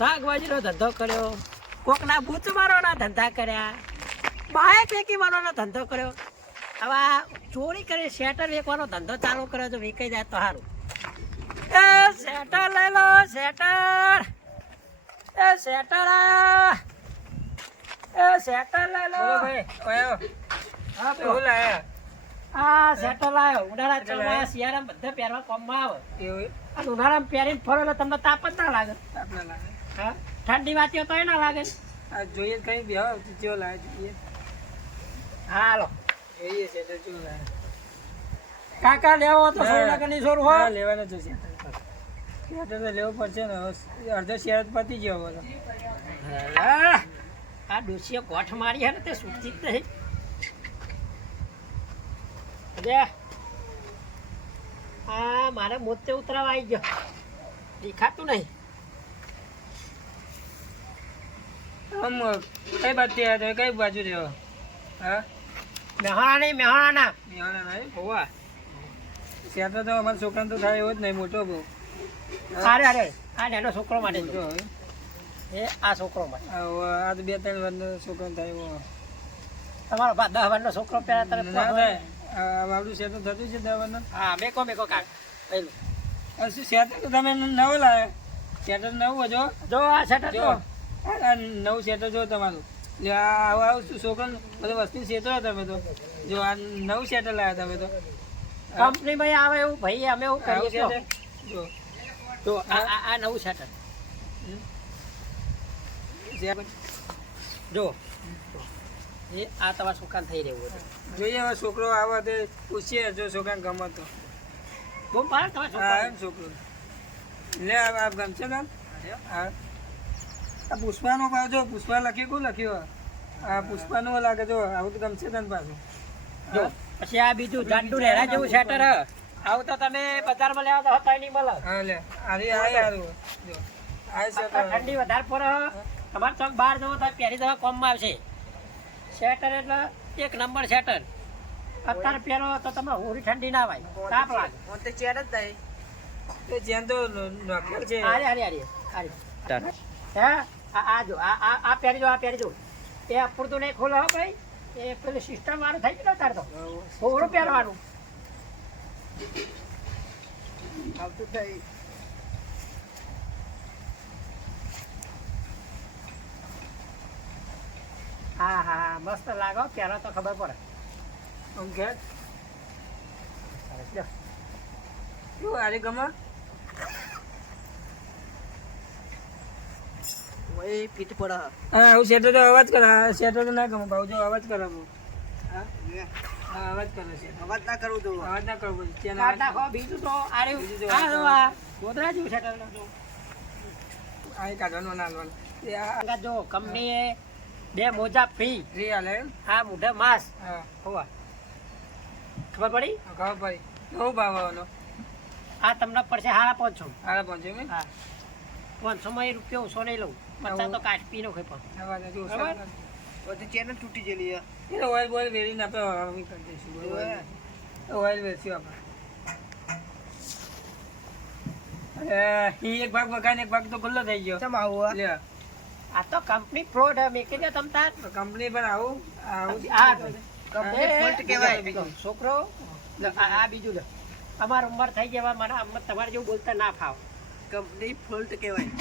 શાકભાજીનો ધંધો કર્યો, કોકના બૂચ મારવાના ધંધા કર્યા, બાય ફેંકી મારવાનો ધંધો કર્યો. હવે આ ચોરી કરી શેટર વેચવાનો ધંધો ચાલુ કર્યો તો વેચાઈ જાય તો સારું. એ શેટર લઈ લો, શેટર. એ શેટર આયા. એ શેટર લઈ લો. ભાઈ કયો હા શું લાયા? આ શેટર લાયો. ઉનાળા ચોમાસા શિયાળામાં બધા પહેરવા કામમાં આવે. એવું અને ઉનાળામાં પહેરીને ફરો એટલે તમને તાપ જ ના લાગે. આપણા લાગે હા ઠંડી વાંચીઓ તોય ના લાગે. આ જોઈએ કઈ બી હા જો લાવે જોઈએ હાલો જોઈએ છે તો જો લાવે કાકા લેવો તો હા. 16 લાખની સોર હો. હા લેવાનો જ છે શેટર તો લેવો પડશે ને હવે અડધો શેર પતી ગયો બધો હા, આ ડોસીએ કોઠ મારી હે ને તે છૂટતી જ નહીં. અરે આ મારે મોતે ઉતરાવા આવી ગયો, દેખાતું નહીં. આમ કઈ બાજુ આવ્યા કઈ બાજુ રહ્યો? હા મેહાણા નહીં, મેહાણા બિહારના નહીં હોવા શેટર તો અમારા છોકરાને તો થાય એવો જ નહીં મોટો બહુ ના. અરે અરે આ નાનો છોકરો માટે મોટો છે. હવે એ આ છોકરો માટે. આ તો 2-3 વર્ષનો છોકરાને થાય એવો તમારો બા 10 વર્ષનો છોકરો પહેલા તરત ના થાય આપણું શેટર થતું છે 10 વર્ષનું હા મેકો કાઢ પહેલું. શું શેટર તો તમે નવો લાવ્યા શેટર નવું જો જો આ શટર જો જો આ નવું શેટર જો તમારું એટલે આવું છોકરાને બધું વસ્તુ શેતરો તમે તો જો આ નવું શેટર લાવ્યા તમે તો કંપનીમાં આવે એવું ભાઈ અમે એવું આવું કરીએ શેટર છો. જો જો આ નવું શટર જો એ આ તમારા છોકરાને થઈ રહ્યું હતું. જોઈએ હવે છોકરો આવે તે પૂછીએ જો છોકરાને ગમે તો બહુ પાડ તમારા હા છોકરા એમ છોકરો લે આ ગમશે ને હા આ પુષ્પાનો ભાવ જો પુષ્પા લખ્યું કોણ લખ્યું આ પુષ્પાનો લાગે જો આવું તો ગમશે તને પાછું જો પછી આ બીજું જાડું રેડા જેવું શટર આવું તો તમે બજારમાં લેવા તો હતા નહીં મળે. હા લે આરી આ સારું જો આ શેટર ઠંડી વધારે પડે તમારે ચોક બહાર જવો તો પહેરી દવા કોમમાં આવશે. શેટર એટલે એક નંબર શેટર. અત્યારે પહેરો તો તમે હોરી ઠંડી ના વાય, તાપ લાગે. એ જેમ તો નોકર છે આરે હે આ જો આ પહેરી જો, આ પહેરી જો. એ પૂરતું નહીં ખોલો હો ભાઈ, એ પેલું સિસ્ટમ વાળું થઈ ગયું તાર તો થોડું પહેરવાનું આવતું થઈ. હા હા મસ્ત લાગો પહેરો તો ખબર પડે. આમ કે લ્યો. શું આરે ગમે હા આવું શેટર તો અવાજ કરે આ શેટર તો ના ગમે ભાવ જો અવાજ કરે બહુ હા હા અવાજ કરે છે અવાજ ના કરવો ત્યાં કાઢ નાખો બીજું તો આરે બીજું જો આ જો આ ગોદરા જેવું શેટર જો. આ કાઢવાનું ના હાલવાનું એ આ જો કંપનીએ 2 મોજા ફ્રી. ફ્રી હાલે એમ આ મોઢે માસ હા હોવા ખબર પડી. ખબર પડી બહુ ભાવ આવવાનો આ તમને પડશે 550. આરે પહોંચે મેં હા 500 માં રૂપિયા ઓછો નહીં લઉં. પચાસ તો કાઢ પી નો ખાઈ પણ અવાજ હજુ બરાબર? ચેનલ તૂટી ગયેલી એ ઓઇલ બોઇલ વેરીને આપણે હળવી કરી દઈશું ઓઇલ વેરશું આપણે એક ભાગ વગાઈને એક ભાગ તો ગુલ્લો થઈ ગયો લે આ તો કંપની ફ્રોડ હે મેં કીધું તમ તાર કંપની પણ આવું આ કંપની ફોલ્ટ કહેવાય છોકરો લે, આ બીજું લે અમાર ઉંમર થઈ ગયા મને તમારે જેવું બોલતા ના ફાવ. કંપની ફોલ્ટ કહેવાય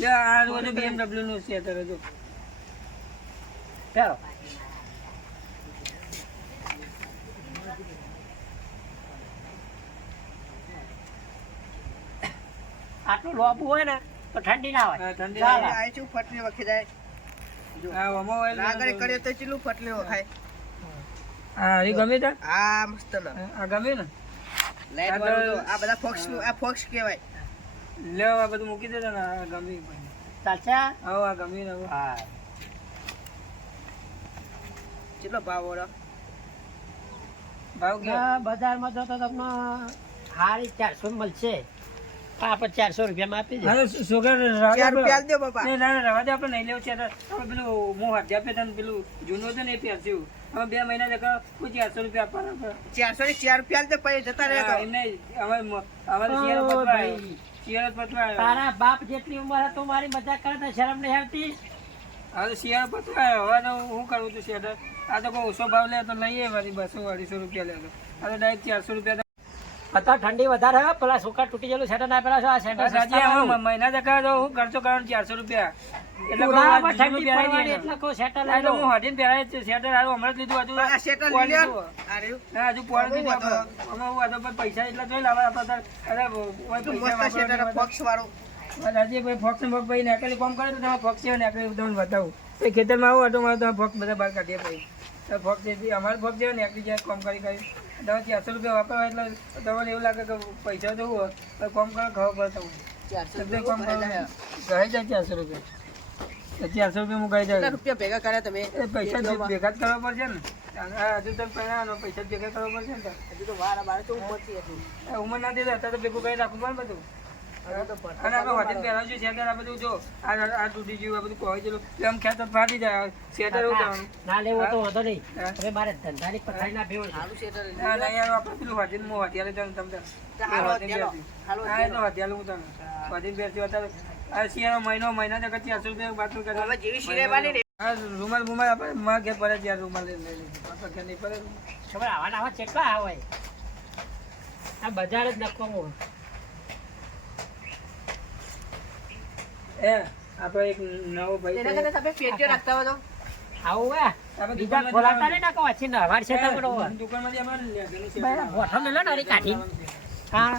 લે આ રોજ BMW નું છે અત્યારે જો ચાલો આટલું લોબુ હોય ને તો ઠંડી ના હોય. હા, ઠંડી ચાલે. ના આ ચૂ ફટલી વખી જાય આ ઓમો ઓઇલ આગળ કરે તો ચીલું ફટલી વખાય આ રી ગમે તા આ મસ્ત ન આ ગમે ને લાઈટ વાળું જો આ બધા ફોક્સ આ ફોક્સ કહેવાય લે આ બધું મૂકી દેજો ને આ ગમે ચાલશે આવો આ ગમે ને હા કેટલો ભાવ ઓળો ભાવ કે બજારમાં જો તો તમને હારી 400 મળશે. આપણે 400 રૂપિયામાં આપી દે. અરે સુગર 4 રૂપિયા દે બાપા નહીં ના રવા દે આપણે નહીં લેવું છે આપણે પેલું મોં હાથ આપે તને પેલું જૂનું છે ને એ પહેરશું હવે 2 મહિના જગ્યા કોઈ 400 રૂપિયા આપવાના 400 ને 4 રૂપિયા દે પછી જતા રહે તો એમ નહીં અમારે શેર ઓ બદલાય ભાઈ. શિયાળો પતવા આવ્યો તારા બાપ જેટલી ઉંમર હતો મારી મજાક કરે તો શરમ નહીં આવતી? હવે શિયાળો પતવા આવ્યો હવે તો હું કરું છું શેટર આ તો કોઈ ઓછો ભાવ લે તો લઈએ વળી 200-250 રૂપિયા લે તો હવે ડાયરેક્ટ 400 રૂપિયા અત્યારે ઠંડી વધારે હોય, પેલા સુકા તૂટી ગયેલું શેટર ના પેલા આ શેટર સાજી હવે મહિના જકા તો હું ખર્ચો કરવાનો 400 રૂપિયા એટલે ઉનાળામાં ઠંડી પડવાની એટલે કહું શેટર લઈ લો. હું હટીને પહેરાય છે શેટર હારું હમણાં જ લીધું હજુ આ શેટર લઈ લ્યો. આ રહ્યું. ના હજુ પોણ દીધું આપણે અમે હું હતો પણ પૈસા એટલા જોઈ લાવવા આપણે અરે તું મસ્ત શેટર ફોક્સ વાળું. હજી ભાઈ ફોક્સ ને ભાઈ નેકલી કામ કરે તો તમે ફોક્સ છે નેકલી તમને બતાવું એ ખેતરમાં આવું હતો મારે તમે ફોક્સ બધા બહાર કાઢીએ ભાઈ ફોક્સ છે અમારે ફોક્સ છે નેકલી જાય કામ કરી તમે 400 રૂપિયા વાપરવા એટલે તમને એવું લાગે કે પૈસા જોવું હોય તો કામ કરો ખબર પડતા હું કામ કરો ગઈ જાય 400 રૂપિયા 400 રૂપિયા હું ગઈ જાય રૂપિયા ભેગા કર્યા તમે. એ પૈસા ભેગા જ કરવા પડશે ને હજુ તમે પહેલાનો પૈસા ભેગા કરવા પડશે ને હજુ તો વાર બાર તો ઉંમરથી હતું. ઉંમર ના દીધા અત્યારે તો ભેગું કરી રાખવું પણ બધું અને આપણે હોટેલ પહેરાવ્યું છે શેટર આ બધું જો આ તૂટી ગયું આ બધું કોઈ ગયેલું એમ ખેતર ફાટી જાય શેટર એવું કરવાનું ના લેવો તો વાંધો નહીં. હવે મારે ધંધાની પથારી ના ભેવું છે. સારું શેટર લઈ ના ના યાર આપણે પેલું હોટેલ હું હોટેલે જાઉં તમને હાલો, હાલો, હાલો. હા એ તો હોટેલ હું તમને હોટેલ બેસી અત્યારે આ શિયાળો મહિના જગત 400 રૂપિયા બાટલું કરે હવે જેવી સિલાઈ વાળી ને હા રૂમાલ આપણે માં ઘેર પડે ત્યારે રૂમાલ લઈ લીધું આપણે ઘેર નહીં પડે ખબર આવા કેટલા હોય આ બજાર જ નખવાનું. એ આપણે એક નવો ભાઈ એના કરતા તમે પેટીઓ રાખતા હો તો આવું હે આપણે બીજા ખોલાતા નહીં નાખો વચ્ચે નવાડ છે તો બરોબર. દુકાનમાંથી આપણે લેવાનું છે બોઠો મેલો ને કાઢી. હા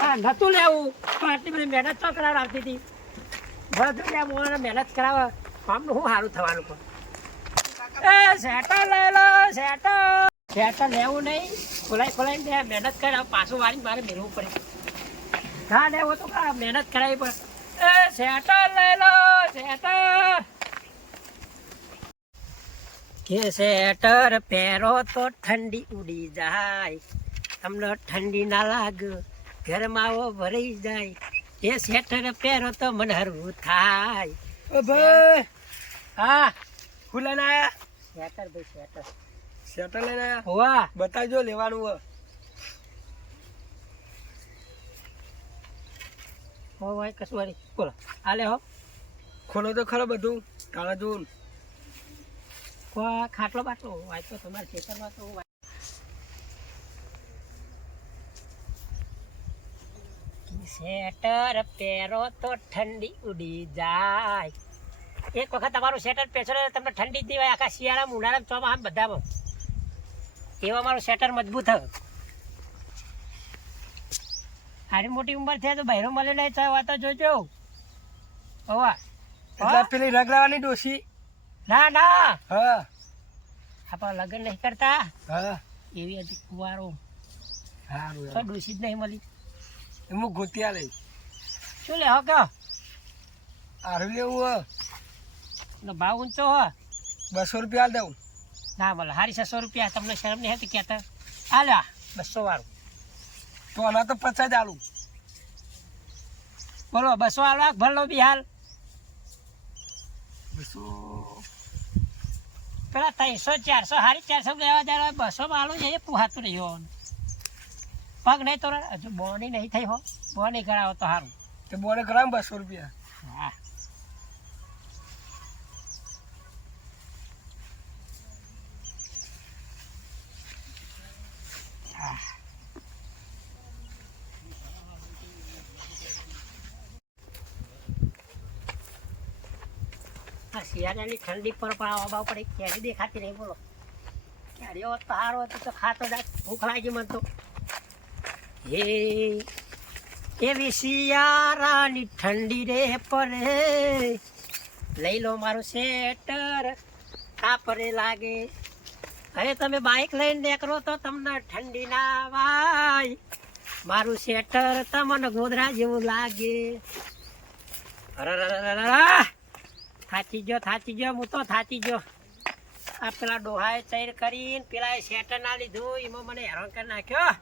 હા નતું લેવું તો આટલી બધી મહેનત તો કરાવ આવતી હતી. બધું લે મોને મહેનત કરાવે આમનું શું સારું થવાનું પણ એ શેટર લઈ લો શેટર લેવું નહીં ખોલાઈ દે મહેનત કરે પાછું વાળી મારે મેળવું પડે. હા લેવો તો મહેનત કરાવી પડે. એ શેટર લઈ લો શેટર કે શેટર પહેરો તો ઠંડી ઉડી જાય તમને ઠંડી ના લાગે ઘરમાં આવો ભરાઈ જાય એ શેટર પહેરો તો મને હરવું થાય. ઓ ભાઈ હા ખુલ્લા ના આયા શેટર ભાઈ શેટર શેટર લઈને આયા હોવા બતાવજો લેવાનું હોય હોય કશું વાળી બોલો હાલે હો ખોલો તો ખરો બધું કાળા જોન ખાટલો બાટલો હોય તો તમારે ખેતરમાં તો શેટર પહેરો તો ઠંડી ઉડી જાય. એક વખત તમારું શેટર પહેરશો ને તમને ઠંડી જ દેવાય આખા શિયાળામાં ઉનાળામાં ચોમાસામાં બધામાં એવા મારું શેટર મજબૂત હોય. આરી મોટી ઉંમર થયા તો બહેરો મળે નહીં તો વાત જોજો. હોવા એટલે પેલી રગડાવાની ડોસી ના ના હા આપણા લગ્ન નહીં કરતા હા એવી હજી કુવારો સારું તો ડોસી જ નહીં મળી. હું ગોતિયા લઈ શું લે હો કયો આરું લેવું એનો ભાવ ઊંચો હો 200 રૂપિયા દઉં ના મળે હારી 600 રૂપિયા તમને શરમ નહીં હતી કહેતા હાલ્યા 200 વાળું તો આના તો 50 આલું બોલો 200 હાલવા ભરલો બી હાલ 200 પેલા 300 400 હારી 400 લેવા જાય 200 માં હાલું છે પુહાતું નહીં હોવાનું પગ નહીં તો હજુ બોની નહીં થઈ હો બોની કરાવો તો સારું તે બોલે કરામ 200 રૂપિયા હા શિયાળાની ઠંડી પર પણ આવા પડે કેરી દેખાતી નહીં બોલો કેરીઓ તો સારો હતો તો ખાતો ભૂખ લાગી મને તો હે એવી શિયાળાની ઠંડી રે પડે લઈ લો મારું શેટર કાપરે લાગે. હવે તમે બાઇક લઈને નીકળો તો તમને ઠંડી ના વાય મારું શેટર તમને ગોદરા જેવું લાગે. થાચી ગયો હું તો થાચી ગયો. આ પેલા ડોહાએ તૈર કરીને પેલા શેટર ના લીધું એમાં મને હેરાન કરી નાખ્યો.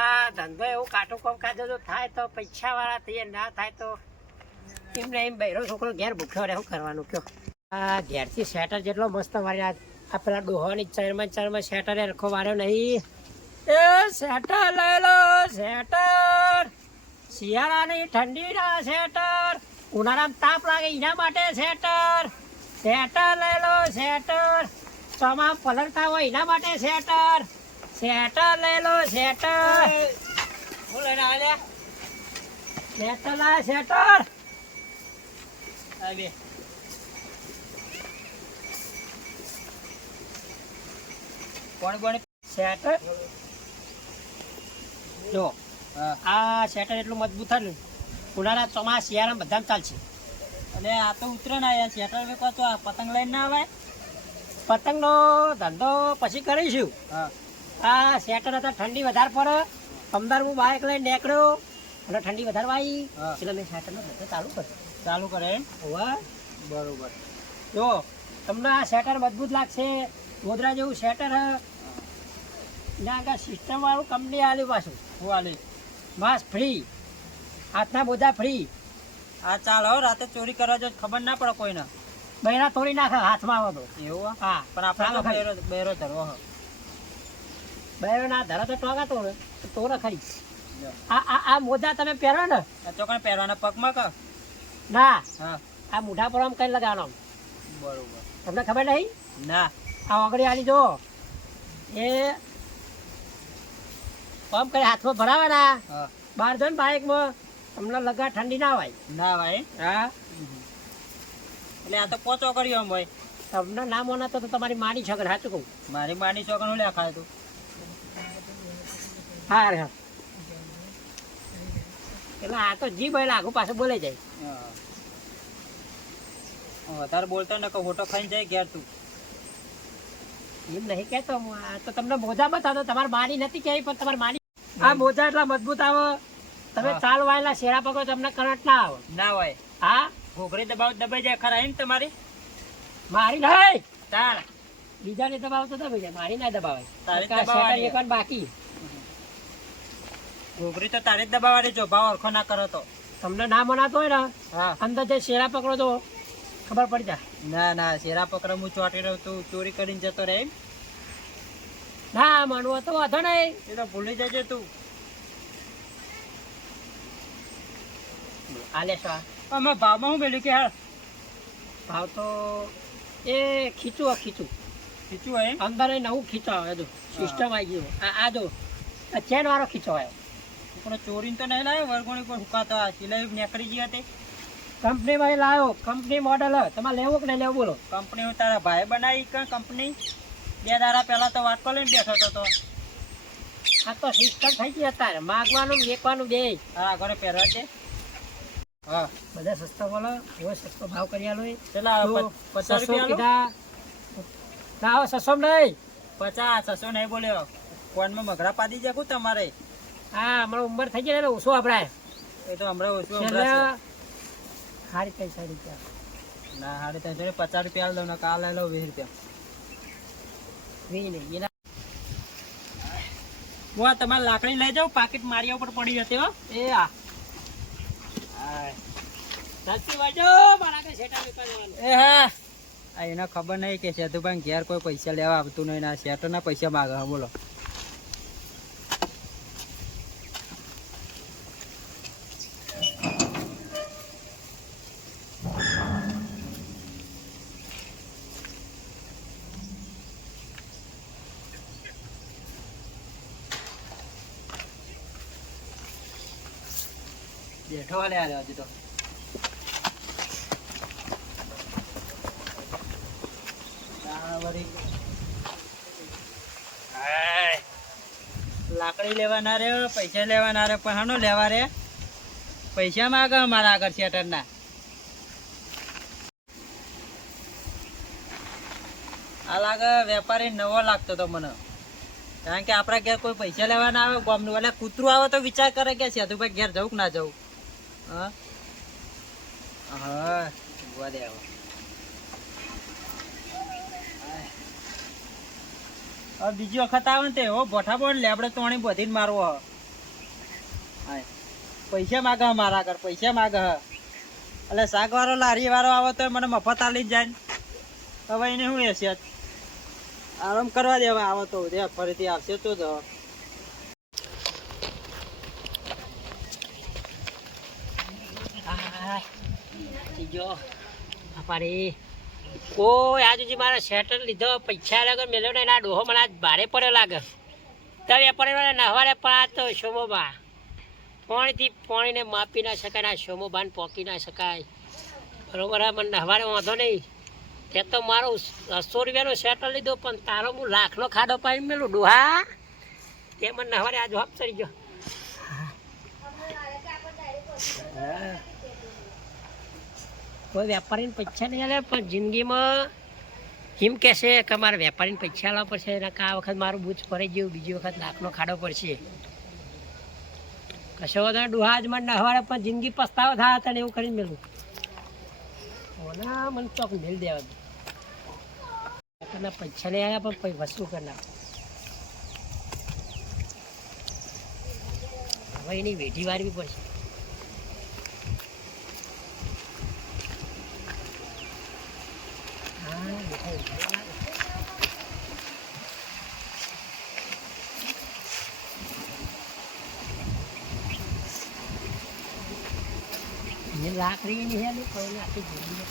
આ ધંધો એવું કાટું કોમ કાઢો તો થાય તો પૈસા વાળા થઈએ ના થાય તો એમને એમ બહેરો છોકરો ઘેર ભૂખ્યો રહે શું કરવાનું કયો. આ ઘેરથી શેટર જેટલો મસ્ત વાળ્યો આ પેલા ડોહાની ચરમાં શેટરે રખો વાળ્યો નહીં એ સ્વેટર લઈ લો સ્વેટર, શિયાળાની ઠંડીના સ્વેટર, ઉનાળામાં તાપ લાગે એના માટે સ્વેટર, સ્વેટર લઈ લો સ્વેટર, ચોમાં પલળતા હોય એના માટે સ્વેટર, સ્વેટર લઈ લો સ્વેટર. હું લઈને આવ્યા સ્વેટર લાય સ્વેટર. આ બે કોણ સ્વેટર જો હા આ સ્વેટર એટલું મજબૂત થાય ને ઉનાળા ચોમાસા શિયાળામાં બધામાં ચાલશે. અને આ તો ઉતરે ને આયા સ્વેટર વેકો તો આ પતંગ લઈને ના આવે. પતંગનો ધંધો પછી કરીશું. હા આ સ્વેટર હતા ઠંડી વધારે પડે, અમદાર હું બાઇક લઈને નીકળ્યો અને ઠંડી વધારે આવી હા. એટલે મેં સ્વેટરનો ધંધો ચાલુ કર્યો. ચાલુ કરે એમ હોવે. બરોબર. જો તમને આ સ્વેટર મજબૂત લાગશે, ગોધરા જેવું સ્વેટર એના આગળ સિસ્ટમ વાળું કંપની આલ્યું પાછું. હું આલી માસ ફ્રી, હાથના મોજા ફ્રી. આ ચાલ હો રાતે ચોરી કરવા જો ખબર ના પડે કોઈને. બૈરા તોડી નાખે હાથમાં આવે તો. એવું હા પણ આપણે ચાલો તો ખરી. બેરો ધરવો હો. બૈરો ના ધરા તો ટોકા તોડે તો ખરી. આ મોજા તમે પહેરો ને આ ચોકને પહેરવાના પગમાં ક ના, હા આ મોઢા પર આમ કઈ લગાવવાનો બરોબર. તમને ખબર નહીં. ના આ આગળી આલી જો એ પંપ કરી હાથમાં ભરાવાના, હા બહાર જો ને બાઇકમાં તમને લગા ઠંડી ના હોય. ના ભાઈ. હા એટલે આ તો પોચો કર્યો એમ ભાઈ. તમને ના મોના તો તમારી માની છગર સાચું કહું. મારી માની ચોકન હું લે ખાય તું. હા રે હા. એટલે આ તો જી ભાઈ લાગુ પાછું બોલે જાય. વધારે બોલતો ને કે ફોટો ખાઈને જાય ઘેર તું. એમ નહીં કહેતો હું. આ તો તમને મોજા બતાવતો, તમારી માની નથી કહેવી પણ તમારી માની. આ મોજા એટલા મજબૂત આવે, તમે હા. ચાલ વાયેલા શેરા પકડો તમને કરંટ ના આવે. ના હોય હા ઘોઘરી દબાઈ જાય ખરા એમ તમારી. મારી નહીં, તાર બીજાને દબાવ તો દબાઈ જાય, મારી ના દબાવાય. તારી જ આ દબાવવાની. શેટર એક વાર બાકી. ઘોઘરી તો તારી જ દબાવવાની જો ભાવ ઓળખો ના કરો તો. તમને ના મનાતો હોય ને હા અંદર જે શેરા પકડો તો ખબર પડી જાય. ના ના શેરા પકડ હું ચોટી રહ્યો તું ચોરી કરીને જતો રહે એમ. ના માનવું તો વાંધો નહીં. એ તો ભૂલી જજે તું. આલે શા અમે ભાવમાં હું પેલું કે હાલ ભાવ તો એ ખીચું ખીચું ખીચું હોય એમ. અંદર એ નવું ખીચો આવે જો સિસ્ટમ આવી ગયું. આ જો આ ચેન વાળો ખીચો આવ્યો. પણ ચોરીને તો નહીં લાવ્યો વરગોણી પર હુકાતો આ સિલાઈ નીકળી ગઈ હતી. કંપનીમાં લાવ્યો, કંપની મોડલ. તમારે લેવું કે નહીં લેવું બોલો. કંપની હું તારા ભાઈ બનાવી કે કંપની 2 દાડા પહેલા તો વાટકો લઈને બેઠો હતો તો આ તો સિસ્ટમ થઈ ગઈ અત્યારે, માગવાનું ને વેચવાનું બે. તારા ઘરે પહેરવા દે. હા બધા સસ્તા બોલો, એવો સસ્તો ભાવ કરી આલો. ચલા 50 રૂપિયા કીધા ના હવે 600 નહીં. 50 600 નહીં બોલ્યો. ફોનમાં મગરા પાડી જાય તમારે. હા હમણાં ઉંમર થઈ ગઈ ને એટલે ઓછો વપરાય. એ તો હમણાં ઓછું છેલ્લે હમણાં સાડી 300 રૂપિયા. ના હાડે ત્યાં જોડે 50 રૂપિયા આલ દઉં ને કાલ લઈ લઉં 20 રૂપિયા. વી નહીં એના હું આ તમારે લાકડી લઈ જાઉં પાકીટ મારી ઉપર પડી હતી હો. એ આ સાચી વાજો મારા કે શેટા વેચવા જવાનું. એ હા આ એને ખબર નહીં કે સેતુભાઈ ઘેર કોઈ પૈસા લેવા આવતું નહીં ના શેટરના પૈસા માગે. હા બોલો. બેઠો હાલે હાલે હજી તો. લાકડી લેવા ના રે પૈસા લેવા ના રે પણ હાનો લેવા રે પૈસા માંગે મારા આગળ શેટર ના. આ લાગે વેપારી નવો લાગતો તો મને કારણ કે આપણા ઘેર કોઈ પૈસા લેવા ના આવે ગામનું એટલે કૂતરું આવે તો વિચાર કરે કે સેતુભાઈ ઘેર જવું કે ના જવું. હા હા જોવા દે હવે બીજી વખત આવે ને તે હો ભઠ્ઠા બોલ લેબડે તોણી બધીને મારવો હ. હા પૈસા માગે હ મારા આગળ પૈસા માગે હ એટલે શાકવાળો લારીવાળો આવે તો મને મફત આલી જાય ને. હવે એને શું હશે આરામ કરવા દેવા આવે તો ફરીથી આવશે તો જ જો બાપારી કોઈ આજુજી મારા શેટર લીધો પૈસા લાગે મેલ્યો ને એના ડોહો મને આજ ભારે પડ્યો લાગે તો વેપારી નહવારે પણ આ તો શોમોબા પાણીથી પાણીને માપી ના શકાય ના શોમોબાને પોકી ના શકાય બરોબર મને નહવારે વાંધો નહીં તે તો મારું 100 રૂપિયાનો શેટર લીધો પણ તારો હું લાખનો ખાડો પાડી મેલું ડોહા તે મને નહવારે આજ હોપ ચડી ગયો કોઈ વેપારીને પૈસા નહીં આલે પણ જિંદગીમાં એમ કહેશે કે મારે વેપારીને પૈસા લાવવા પડશે એના આ વખત મારું બૂચ ફરી ગયું બીજી વખત લાખનો ખાડો પડશે કશો વાંધો નહીં ડોહા જ મને નહવાડે પણ જિંદગી પસ્તાવો થાય તને એવું કરીને મેલું ઓના મને ચોક મેળ દેવા દે પૈસા નહીં આવ્યા પણ વસ્તુ કરી નાખ હવે એની વેઢી વારવી પડશે લાકડી ની હેલું કોઈ નાખી જોઈએ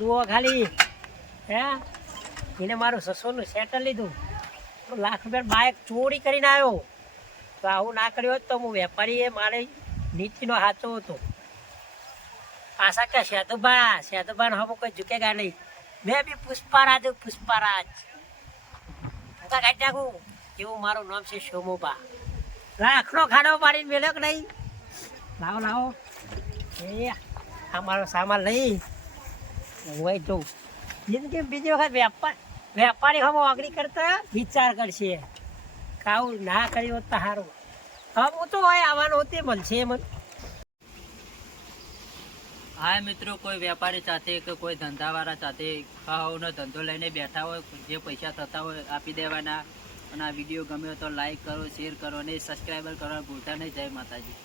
જુઓ ખાલી હે એને મારું 600નું સેટલ લીધું લાખ રૂપિયા બાઇક ચોરી કરીને આવ્યો તો આવું ના કર્યું હોત તો હું વેપારીએ મારે નીતિનો સાચો હતો આશા કે સેતુભાઈ હમ કોઈ ઝુકેગા નહીં મેં બી પુષ્પારાજ કાઢી નાખું એવું મારું નામ છે શોમોબા લાખનો ખાડો પાડીને મેલ્યો કે નહીં લાવો એ આ મારો સામાન લઈ હોય તો જિંદગી બીજી વખત વેપારી હમ અગ્રી કરતા વિચાર કરશે કાવું ના કર્યું હોત તો સારું હવે હું તો હોય આવવાનું હોતી મળશે મને હા મિત્રો કોઈ વેપારી સાથે કે કોઈ ધંધાવાળા સાથે ખાવાનો ધંધો લઈને બેઠા હોય જે પૈસા થતા હોય આપી દેવાના અને આ વિડીયો ગમ્યો તો લાઈક કરો શેર કરો અને સબસ્ક્રાઈબર કરવા ભૂલતા નહીં. જય માતાજી.